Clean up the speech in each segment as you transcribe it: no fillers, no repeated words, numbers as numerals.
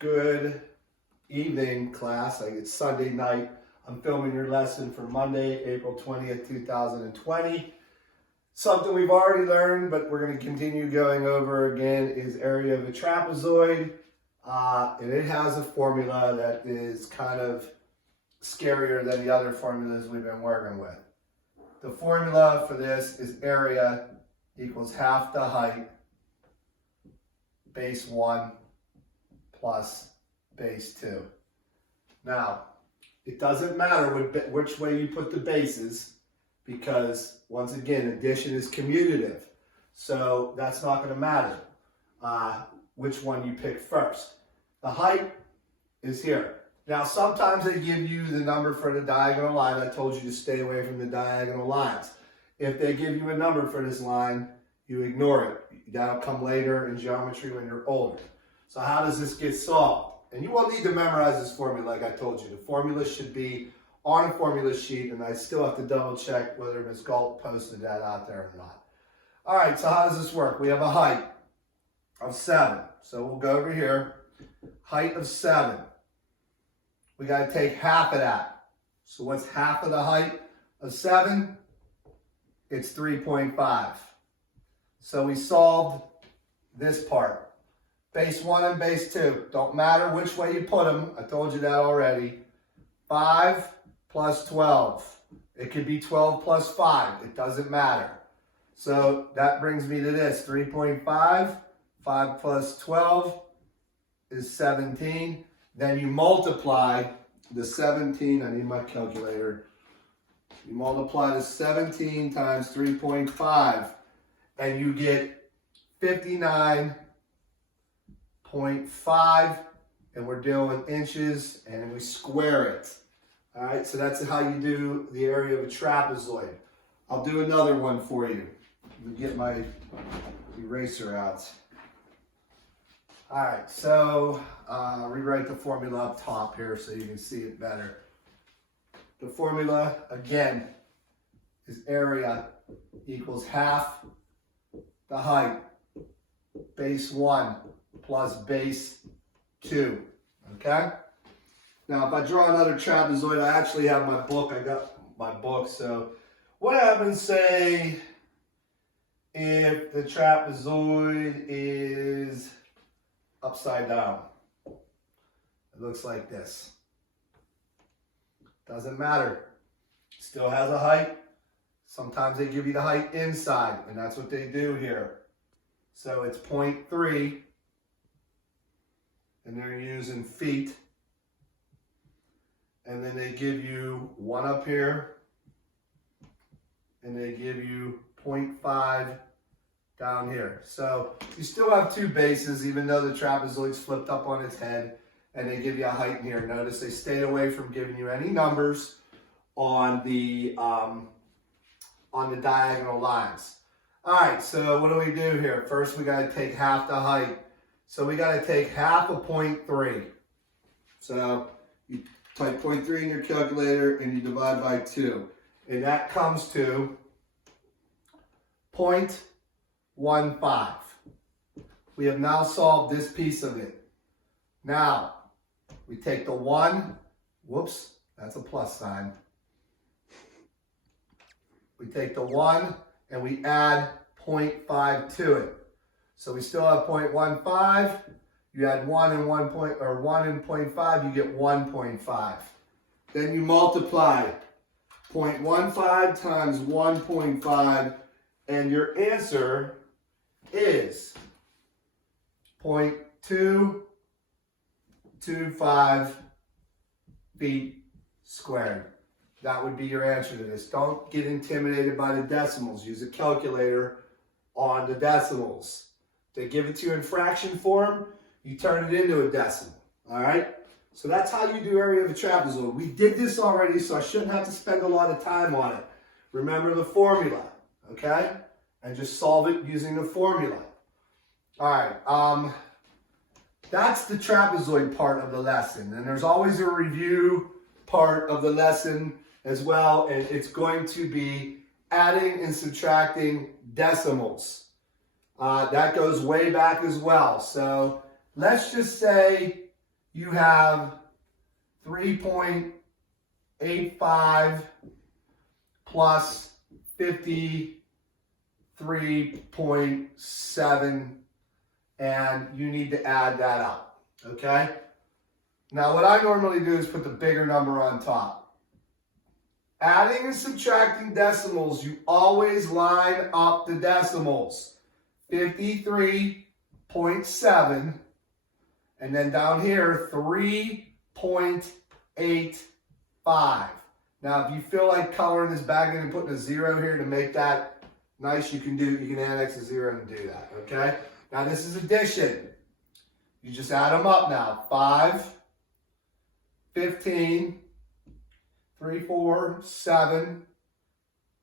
Good evening, class. It's Sunday night. I'm filming your lesson for Monday, April 20th, 2020. Something we've already learned, but we're going to continue going over again, is area of a trapezoid. And it has a formula that is kind of scarier than the other formulas we've been working with. The formula for this is area equals half the height, base 1, plus base 2. Now, it doesn't matter which way you put the bases, because once again, addition is commutative. So that's not going to matter which one you pick first. The height is here. Now, sometimes they give you the number for the diagonal line. I told you to stay away from the diagonal lines. If they give you a number for this line, you ignore it. That'll come later in geometry when you're older. So how does this get solved? And you won't need to memorize this formula like I told you. The formula should be on a formula sheet, and I still have to double check whether Ms. Galt posted that out there or not. All right, so how does this work? We have a height of 7. So we'll go over here. Height of 7. We got to take half of that. So what's half of the height of 7? It's 3.5. So we solved this part. Base 1 and base 2. Don't matter which way you put them. I told you that already. 5 plus 12. It could be 12 plus 5. It doesn't matter. So that brings me to this. 3.5. 5 plus 12 is 17. Then you multiply the 17. I need my calculator. You multiply the 17 times 3.5. And you get 59.5, and we're doing inches, and we square it. All right, so that's how you do the area of a trapezoid. I'll do another one for you. Let me get my eraser out. All right, so rewrite the formula up top here so you can see it better. The formula, again, is area equals half the height, base 1 plus base 2, okay? Now, if I draw another trapezoid, I actually have my book. I got my book. So what happens, say, if the trapezoid is upside down? It looks like this. Doesn't matter. Still has a height. Sometimes they give you the height inside, and that's what they do here. So it's 0.3, and they're using feet. And then they give you 1 up here, and they give you 0.5 down here. So you still have 2 bases, even though the trapezoid's flipped up on its head, and they give you a height in here. Notice they stayed away from giving you any numbers on the diagonal lines. All right, so what do we do here? First, we got to take half the height. So we got to take half of 0.3. So you type 0.3 in your calculator and you divide by 2. And that comes to 0.15. We have now solved this piece of it. Now, we take the 1. Whoops, that's a plus sign. We take the 1 and we add 0.5 to it. So we still have 0.15. You add 1 and 0.5, you get 1.5. Then you multiply 0.15 times 1.5, and your answer is 0.225 feet squared. That would be your answer to this. Don't get intimidated by the decimals. Use a calculator on the decimals. They give it to you in fraction form, you turn it into a decimal. All right? So that's how you do area of a trapezoid. We did this already, so I shouldn't have to spend a lot of time on it. Remember the formula, okay? And just solve it using the formula. All right. That's the trapezoid part of the lesson. And there's always a review part of the lesson as well, and it's going to be adding and subtracting decimals. That goes way back as well. So let's just say you have 3.85 plus 53.7, and you need to add that up, okay? Now what I normally do is put the bigger number on top. Adding and subtracting decimals, you always line up the decimals. 53.7, and then down here, 3.85. Now, if you feel like coloring this back in and putting a 0 here to make that nice, you can annex a 0 and do that, okay? Now, this is addition. You just add them up now. 5, 15, 3, 4, 7,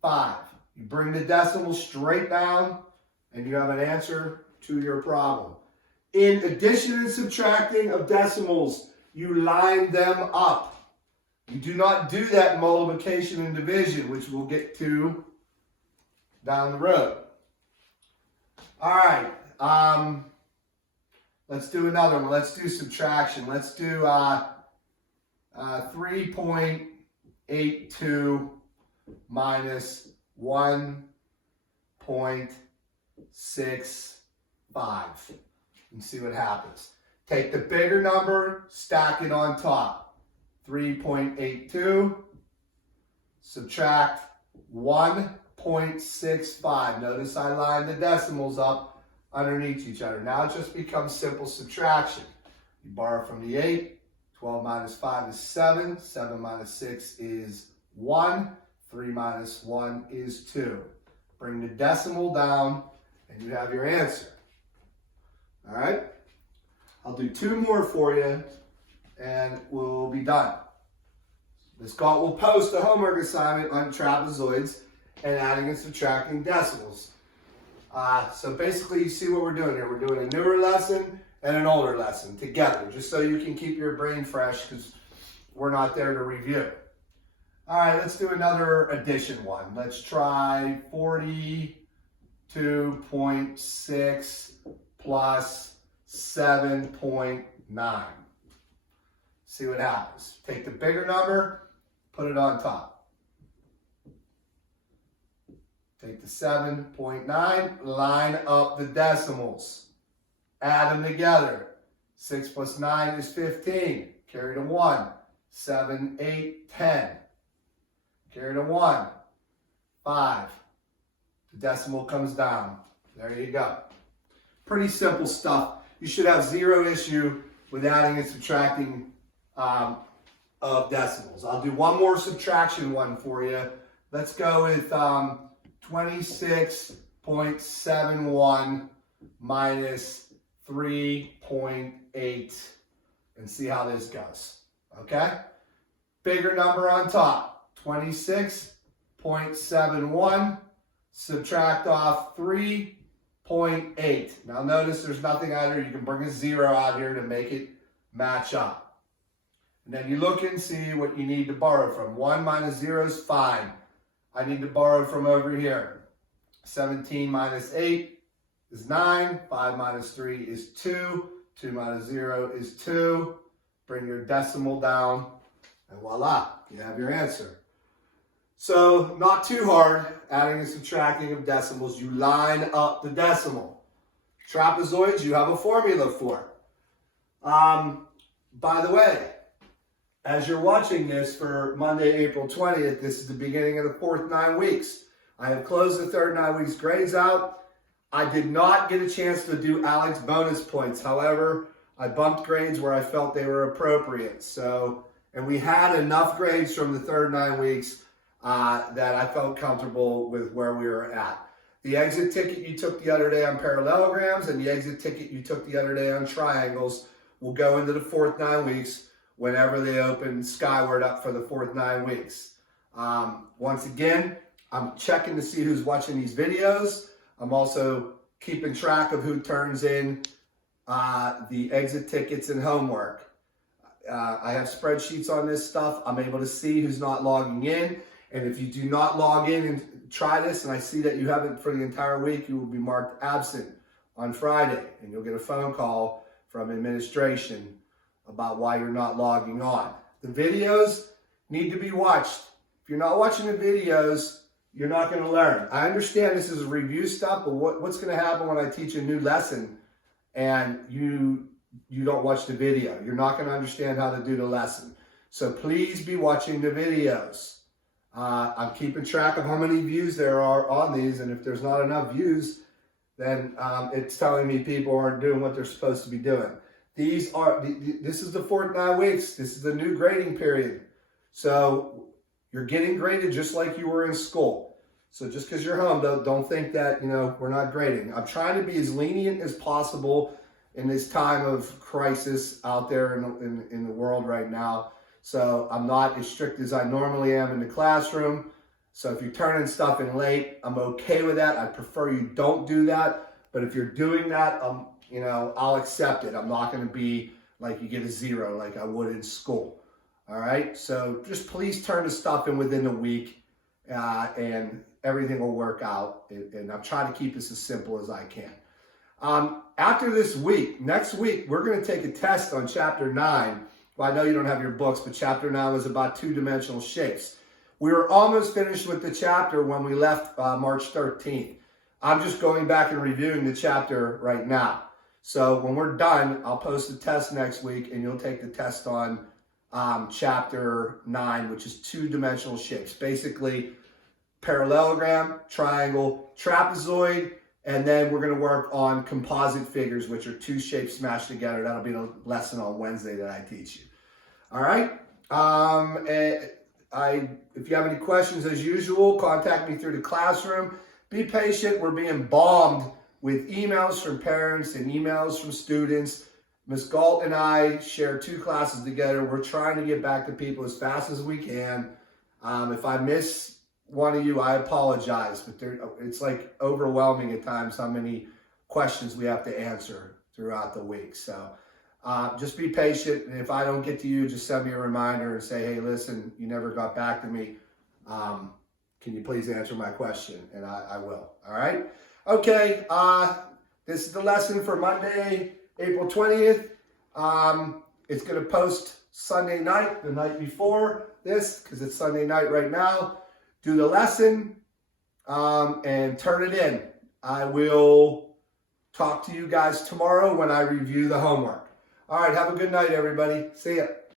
5. You bring the decimal straight down, and you have an answer to your problem. In addition and subtracting of decimals, you line them up. You do not do that in multiplication and division, which we'll get to down the road. All right, let's do another one. Let's do subtraction. Let's do 3.82 minus 1.65. And see what happens. Take the bigger number, stack it on top. 3.82, subtract 1.65. Notice I lined the decimals up underneath each other. Now it just becomes simple subtraction. You borrow from the 8. 12 minus 5 is 7. 7 minus 6 is 1. 3 minus 1 is 2. Bring the decimal down, and you have your answer. All right? I'll do 2 more for you, and we'll be done. We'll post a homework assignment on trapezoids and adding and subtracting decimals. So basically, you see what we're doing here. We're doing a newer lesson and an older lesson together, just so you can keep your brain fresh, because we're not there to review. All right, let's do another addition one. Let's try 42.6 plus 7.9. See what happens. Take the bigger number, put it on top. Take the 7.9, line up the decimals. Add them together. 6 plus 9 is 15. Carry the 1. 7, 8, 10. Carry the 1. 5. The decimal comes down. There you go. Pretty simple stuff. You should have 0 issue with adding and subtracting of decimals. I'll do one more subtraction one for you. Let's go with 26.71 minus 3.8 and see how this goes. Okay? Bigger number on top. 26.71. Subtract off 3.8. Now notice there's nothing out here. You can bring a 0 out here to make it match up. And then you look and see what you need to borrow from. 1 minus 0 is 5. I need to borrow from over here. 17 minus 8 is 9. 5 minus 3 is 2. 2 minus 0 is 2. Bring your decimal down, and voila, you have your answer. So, not too hard, adding and subtracting of decimals. You line up the decimal. Trapezoids, you have a formula for. By the way, as you're watching this for Monday, April 20th, this is the beginning of the 4th 9 weeks. I have closed the 3rd 9 weeks grades out. I did not get a chance to do Alex bonus points. However, I bumped grades where I felt they were appropriate. So, and we had enough grades from the 3rd 9 weeks that I felt comfortable with where we were at. The exit ticket you took the other day on parallelograms and the exit ticket you took the other day on triangles will go into the 4th 9 weeks whenever they open Skyward up for the 4th 9 weeks. Once again, I'm checking to see who's watching these videos. I'm also keeping track of who turns in the exit tickets and homework. I have spreadsheets on this stuff. I'm able to see who's not logging in. And if you do not log in and try this, and I see that you haven't for the entire week, you will be marked absent on Friday. And you'll get a phone call from administration about why you're not logging on. The videos need to be watched. If you're not watching the videos, you're not going to learn. I understand this is review stuff, but what's going to happen when I teach a new lesson and you don't watch the video? You're not going to understand how to do the lesson. So please be watching the videos. I'm keeping track of how many views there are on these, and if there's not enough views, then it's telling me people aren't doing what they're supposed to be doing. This is the 49 weeks. This is the new grading period. So you're getting graded just like you were in school. So just because you're home, don't think that, we're not grading. I'm trying to be as lenient as possible in this time of crisis out there in the world right now. So I'm not as strict as I normally am in the classroom. So if you're turning stuff in late, I'm okay with that. I prefer you don't do that. But if you're doing that, I'll accept it. I'm not going to be like you get a 0 like I would in school. All right. So just please turn the stuff in within a week and everything will work out. And I'm trying to keep this as simple as I can. After this week, next week, we're going to take a test on chapter 9. Well, I know you don't have your books, but chapter 9 was about two-dimensional shapes. We were almost finished with the chapter when we left March 13th. I'm just going back and reviewing the chapter right now. So when we're done, I'll post the test next week, and you'll take the test on chapter 9, which is two-dimensional shapes. Basically, parallelogram, triangle, trapezoid, and then we're going to work on composite figures, which are two shapes smashed together. That'll be the lesson on Wednesday that I teach you. All right. If you have any questions, as usual, contact me through the classroom. Be patient. We're being bombed with emails from parents and emails from students. Ms. Galt and I share 2 classes together. We're trying to get back to people as fast as we can. If I miss one of you, I apologize, but it's like overwhelming at times how many questions we have to answer throughout the week. So just be patient, and if I don't get to you, just send me a reminder and say, hey, listen, you never got back to me. Can you please answer my question? And I will. All right? Okay, this is the lesson for Monday, April 20th. It's going to post Sunday night, the night before this, because it's Sunday night right now. Do the lesson and turn it in. I will talk to you guys tomorrow when I review the homework. All right, have a good night, everybody. See ya.